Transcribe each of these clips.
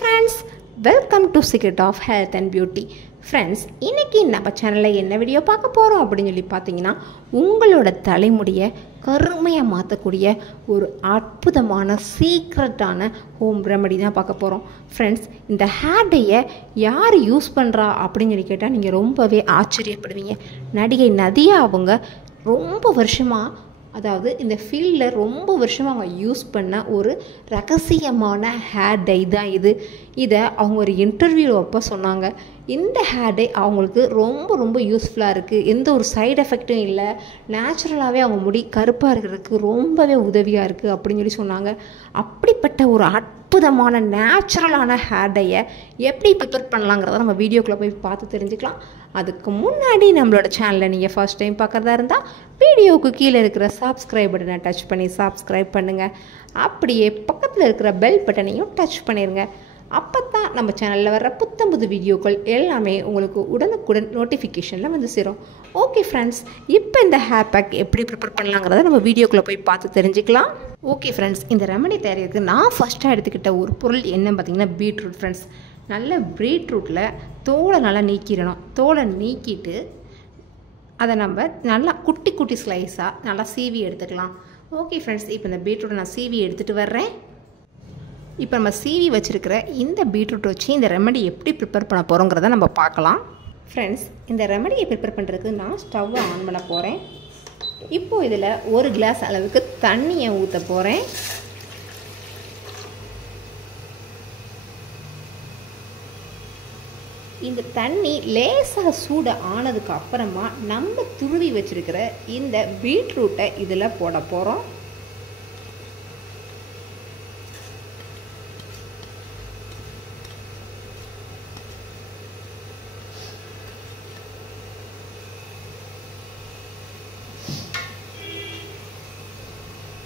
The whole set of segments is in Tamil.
friends, welcome to Secret of Health and Beauty. Friends, இன்னைக்கு நம்ம சேனலில் என்ன வீடியோ பார்க்க போகிறோம் அப்படின்னு சொல்லி பார்த்தீங்கன்னா, உங்களோட தலைமுடியை கருமையாக மாற்றக்கூடிய ஒரு அற்புதமான சீக்ரெட்டான ஹோம் ரெமெடி தான் பார்க்க போகிறோம். ஃப்ரெண்ட்ஸ், இந்த ஹேர் டையை யார் யூஸ் பண்ணுறா அப்படின்னு சொல்லி கேட்டால் நீங்கள் ரொம்பவே ஆச்சரியப்படுவீங்க. நடிகை நதியா அவங்க ரொம்ப வருஷமாக, அதாவது இந்த ஃபீல்டில் ரொம்ப வருஷமாக அவங்க யூஸ் பண்ண ஒரு ரகசியமான ஹேர் டை தான் இது. இதை அவங்க ஒரு இன்டர்வியூ அப்போ சொன்னாங்க. இந்த ஹேர் டை அவங்களுக்கு ரொம்ப யூஸ்ஃபுல்லாக இருக்குது, எந்த ஒரு சைடு எஃபெக்டும் இல்லை, நேச்சுரலாகவே அவங்க முடி கருப்பாக இருக்கிறதுக்கு ரொம்பவே உதவியாக இருக்குது அப்படின்னு சொல்லி சொன்னாங்க. அப்படிப்பட்ட ஒரு அற்புதமான நேச்சுரலான ஹேர் டையை எப்படி ப்ரிப்பேர் பண்ணலாங்கிறத நம்ம வீடியோக்குள்ளே போய் பார்த்து தெரிஞ்சுக்கலாம். அதுக்கு முன்னாடி நம்மளோட சேனலில் நீங்கள் ஃபர்ஸ்ட் டைம் பார்க்குறதா இருந்தால் வீடியோவுக்கு கீழே இருக்கிற சப்ஸ்கிரைப் பட்டனை டச் பண்ணி சப்ஸ்கிரைப் பண்ணுங்கள். அப்படியே பக்கத்தில் இருக்கிற பெல் பட்டனையும் டச் பண்ணிடுங்க. அப்போ தான் நம்ம சேனலில் வர்ற புத்தம்புது வீடியோக்கள் எல்லாமே உங்களுக்கு உடனுக்குடன் நோட்டிஃபிகேஷனில் வந்து சேரும். ஓகே ஃப்ரெண்ட்ஸ், இப்போ இந்த ஹேர் பேக் எப்படி ப்ரிப்பேர் பண்ணலாங்கிறத நம்ம வீடியோக்குள்ளே போய் பார்த்து தெரிஞ்சுக்கலாம். ஓகே ஃப்ரெண்ட்ஸ், இந்த ரெமெடி தயாரிக்கிறதுக்கு நான் ஃபஸ்ட்டாக எடுத்துக்கிட்ட ஒரு பொருள் என்னன்னு பார்த்தீங்கன்னா பீட்ரூட். ஃப்ரெண்ட்ஸ், நல்ல பீட்ரூட்டில் தோலை நல்லா நீக்கிடணும். தோலை நீக்கிட்டு அதை நம்ம நல்லா குட்டி ஸ்லைஸாக நல்லா சீவி எடுத்துக்கலாம். ஓகே ஃப்ரெண்ட்ஸ், இப்போ இந்த பீட்ரூட்டை நான் சீவி எடுத்துகிட்டு வர்றேன். இப்போ நம்ம சீவி வச்சுருக்கிற இந்த பீட்ரூட் வச்சு இந்த ரெமெடி எப்படி ப்ரிப்பேர் பண்ண போகிறோங்கிறத நம்ம பார்க்கலாம். ஃப்ரெண்ட்ஸ், இந்த ரெமெடியை ப்ரிப்பேர் பண்ணுறதுக்கு நான் ஸ்டவ்வை ஆன் பண்ண போகிறேன். இப்போது இதில் 1 கிளாஸ் அளவுக்கு தண்ணியை ஊற்ற போகிறேன். இந்த தண்ணி லேசாக சூடு ஆனதுக்கு அப்புறமா நம்ம துருவி வச்சுருக்கிற இந்த பீட்ரூட்டை இதில் போட போகிறோம்.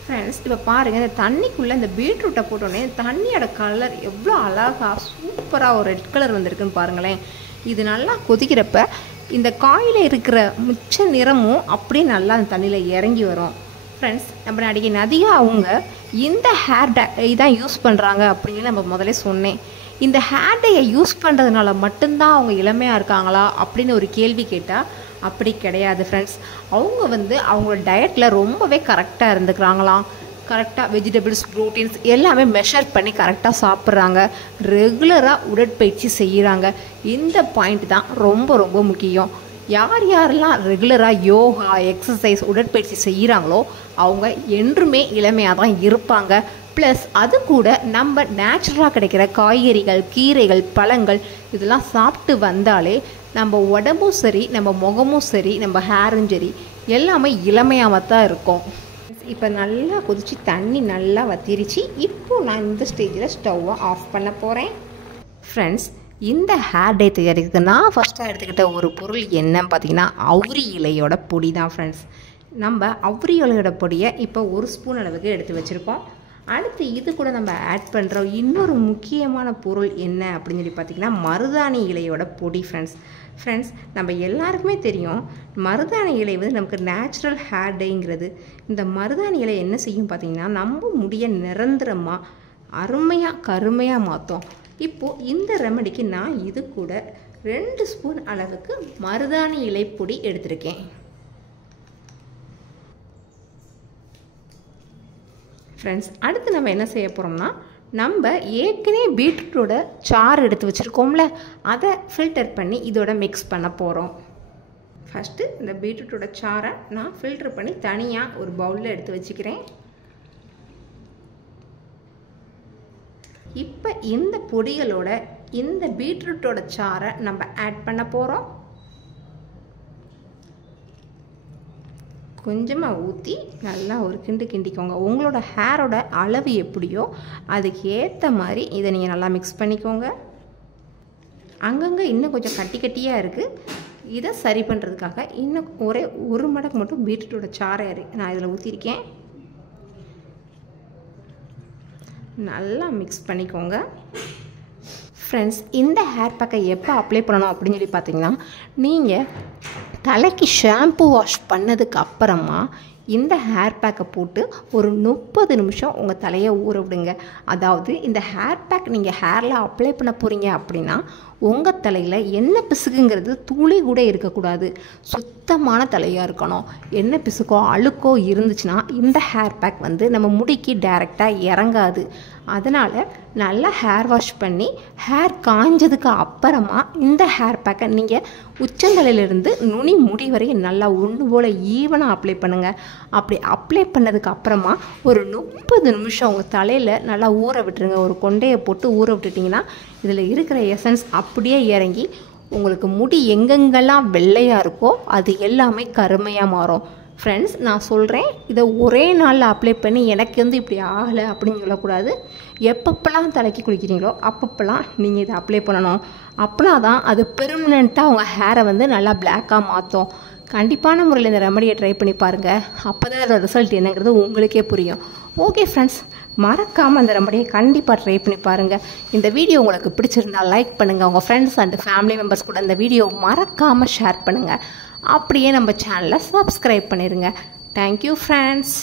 ஃப்ரெண்ட்ஸ், இப்போ பாருங்கள், இந்த தண்ணிக்குள்ளே இந்த பீட்ரூட்டை போட்டோன்னே தண்ணியோட கலர் எவ்வளோ அழகாக சூப்பராக ஒரு ரெட் கலர் வந்திருக்குன்னு பாருங்களேன். இது நல்லா கொதிக்கிறப்ப இந்த காயில் இருக்கிற மிச்ச நிறமும் அப்படியே நல்லா அந்த தண்ணியில் இறங்கி வரும். ஃப்ரெண்ட்ஸ், நம்ம நடிகை நதியா அவங்க இந்த ஹேர் டை தான் யூஸ் பண்ணுறாங்க அப்படின்னு நம்ம முதல்ல சொன்னேன். இந்த ஹேர் டையை யூஸ் பண்ணுறதுனால மட்டும்தான் அவங்க இளமையாக இருக்காங்களா அப்படின்னு ஒரு கேள்வி கேட்டால் அப்படி கிடையாது. ஃப்ரெண்ட்ஸ், அவங்க அவங்களோட டயட்டில் ரொம்பவே கரெக்டாக இருந்துக்கிறாங்களாம். கரெக்டாக வெஜிடபிள்ஸ், ப்ரோட்டீன்ஸ் எல்லாமே மெஷர் பண்ணி கரெக்டாக சாப்பிட்றாங்க. ரெகுலராக உடற்பயிற்சி செய்கிறாங்க. இந்த பாயிண்ட் தான் ரொம்ப முக்கியம். யாரெல்லாம் ரெகுலராக யோகா, எக்ஸசைஸ், உடற்பயிற்சி செய்கிறாங்களோ அவங்க என்றுமே இளமையாக தான் இருப்பாங்க. ப்ளஸ் அது கூட நம்ம நேச்சுரலாக கிடைக்கிற காய்கறிகள், கீரைகள், பழங்கள் இதெல்லாம் சாப்பிட்டு வந்தாலே நம்ம உடம்பும் சரி, நம்ம முகமும் சரி, நம்ம ஹேரும் சரி எல்லாமே இளமையாக தான் இருக்கும். இப்போ நல்லா கொதிச்சு தண்ணி நல்லா வத்திருச்சு. இப்போது நான் இந்த ஸ்டேஜில் ஸ்டவ்வை ஆஃப் பண்ண போகிறேன். ஃப்ரெண்ட்ஸ், இந்த ஹேர் டை தயாரிக்கிறதுக்கு நான் ஃபஸ்ட்டாக எடுத்துக்கிட்ட ஒரு பொருள் என்னன்னு பார்த்தீங்கன்னா அவுரி இலையோட பொடி தான். ஃப்ரெண்ட்ஸ், நம்ம அவுரி இலையோட பொடியை இப்போ 1 ஸ்பூன் அளவுக்கு எடுத்து வச்சுருக்கோம். அடுத்து இது கூட நம்ம ஆட் பண்ணுற இன்னொரு முக்கியமான பொருள் என்ன அப்படின்னு சொல்லி பார்த்திங்கன்னா மருதாணி இலையோட பொடி. ஃப்ரெண்ட்ஸ், நம்ம எல்லாருக்குமே தெரியும் மருதாணி இலை நமக்கு நேச்சுரல் ஹேர் டைங்கிறது. இந்த மருதாணி இலை என்ன செய்யும் பார்த்திங்கன்னா நம்ம முடிய நிரந்தரமாக அருமையாக கருமையாக மாற்றும். இப்போது இந்த ரெமெடிக்கு நான் இது கூட 2 ஸ்பூன் அளவுக்கு மருதாணி இலை பொடி எடுத்திருக்கேன். ஃப்ரெண்ட்ஸ், அடுத்து நம்ம என்ன செய்ய போகிறோம்னா, நம்ம ஏற்கனவே பீட்ரூட்டோட சாறு எடுத்து வச்சுருக்கோம்ல, அதை ஃபில்டர் பண்ணி இதோட மிக்ஸ் பண்ண போகிறோம். ஃபஸ்ட்டு இந்த பீட்ரூட்டோட சாறை நான் ஃபில்டர் பண்ணி தனியாக ஒரு பவுலில் எடுத்து வச்சுக்கிறேன். இப்போ இந்த பொடிகளோட இந்த பீட்ரூட்டோட சாறை நம்ம ஆட் பண்ண போகிறோம். கொஞ்சமாக ஊற்றி நல்லா ஒரு கிண்டிக்கோங்க. உங்களோட ஹேரோட அளவு எப்படியோ அதுக்கு ஏற்ற மாதிரி இதை நீங்கள் நல்லா மிக்ஸ் பண்ணிக்கோங்க. அங்கங்கே இன்னும் கொஞ்சம் கட்டியாக இருக்குது. இதை சரி பண்ணுறதுக்காக இன்னும் ஒரே 1 மடக்கு மட்டும் பீட்ரூட்டோட சாறை நான் இதில் ஊற்றிருக்கேன். நல்லா மிக்ஸ் பண்ணிக்கோங்க. ஃப்ரெண்ட்ஸ், இந்த ஹேர் பேக்கை எப்போ அப்ளை பண்ணணும் அப்படின்னு சொல்லி பார்த்தீங்கன்னா, நீங்கள் தலைக்கு ஷாம்பு வாஷ் பண்ணதுக்கு அப்புறமா இந்த ஹேர் பேக்கை போட்டு ஒரு 30 நிமிஷம் உங்கள் தலையை ஊற விடுங்க. அதாவது இந்த ஹேர் பேக் நீங்கள் ஹேரில் அப்ளை பண்ண போகிறீங்க அப்படின்னா உங்கள் தலையில் எண்ணெய் பிசுக்குங்கிறது துளி கூட இருக்கக்கூடாது. சுத்தமான தலையாக இருக்கணும். எண்ணெய் பிசுக்கோ அழுக்கோ இருந்துச்சுன்னா இந்த ஹேர் பேக் வந்து நம்ம முடிக்கு டைரெக்டாக இறங்காது. அதனால் நல்லா ஹேர் வாஷ் பண்ணி ஹேர் காஞ்சதுக்கு அப்புறமா இந்த ஹேர் பேக்கை நீங்கள் உச்சந்தலையிலிருந்து நுனி முடி வரைக்கும் நல்லா ஒன்று போல் ஈவனாக அப்ளை பண்ணுங்கள். அப்படி அப்ளை பண்ணதுக்கு அப்புறமா ஒரு 30 நிமிஷம் உங்கள் தலையில் நல்லா ஊற விட்டுருங்க. ஒரு கொண்டையை போட்டு ஊற விட்டுட்டிங்கன்னா இதில் இருக்கிற எசன்ஸ் அப்படியே இறங்கி உங்களுக்கு முடி எங்கெங்கெல்லாம் வெள்ளையாக இருக்கோ அது எல்லாமே கருமையாக மாறும். ஃப்ரெண்ட்ஸ், நான் சொல்கிறேன், இதை ஒரே நாளில் அப்ளை பண்ணி எனக்கு வந்து இப்படி ஆகலை அப்படின்னு சொல்லக்கூடாது. எப்பப்பெல்லாம் தலைக்கு குளிக்கிறீங்களோ அப்பப்பெல்லாம் நீங்கள் இதை அப்ளை பண்ணணும். அப்படின்னா தான் அது பெர்மனெண்ட்டாக உங்கள் ஹேரை வந்து நல்லா பிளாக்காக மாற்றும். கண்டிப்பான முறையில் இந்த ரெமடியை ட்ரை பண்ணி பாருங்கள். அப்போ தான் அதோட ரிசல்ட் என்னங்கிறது உங்களுக்கே புரியும். ஓகே ஃப்ரெண்ட்ஸ், மறக்காமல் அந்த ரெமடியை கண்டிப்பாக ட்ரை பண்ணி பாருங்கள். இந்த வீடியோ உங்களுக்கு பிடிச்சிருந்தால் லைக் பண்ணுங்கள். உங்கள் ஃப்ரெண்ட்ஸ் அண்ட் ஃபேமிலி மெம்பர்ஸ் கூட இந்த வீடியோ மறக்காமல் ஷேர் பண்ணுங்கள். அப்படியே நம்ம சேனலை சப்ஸ்கிரைப் பண்ணிடுங்க. Thank you friends.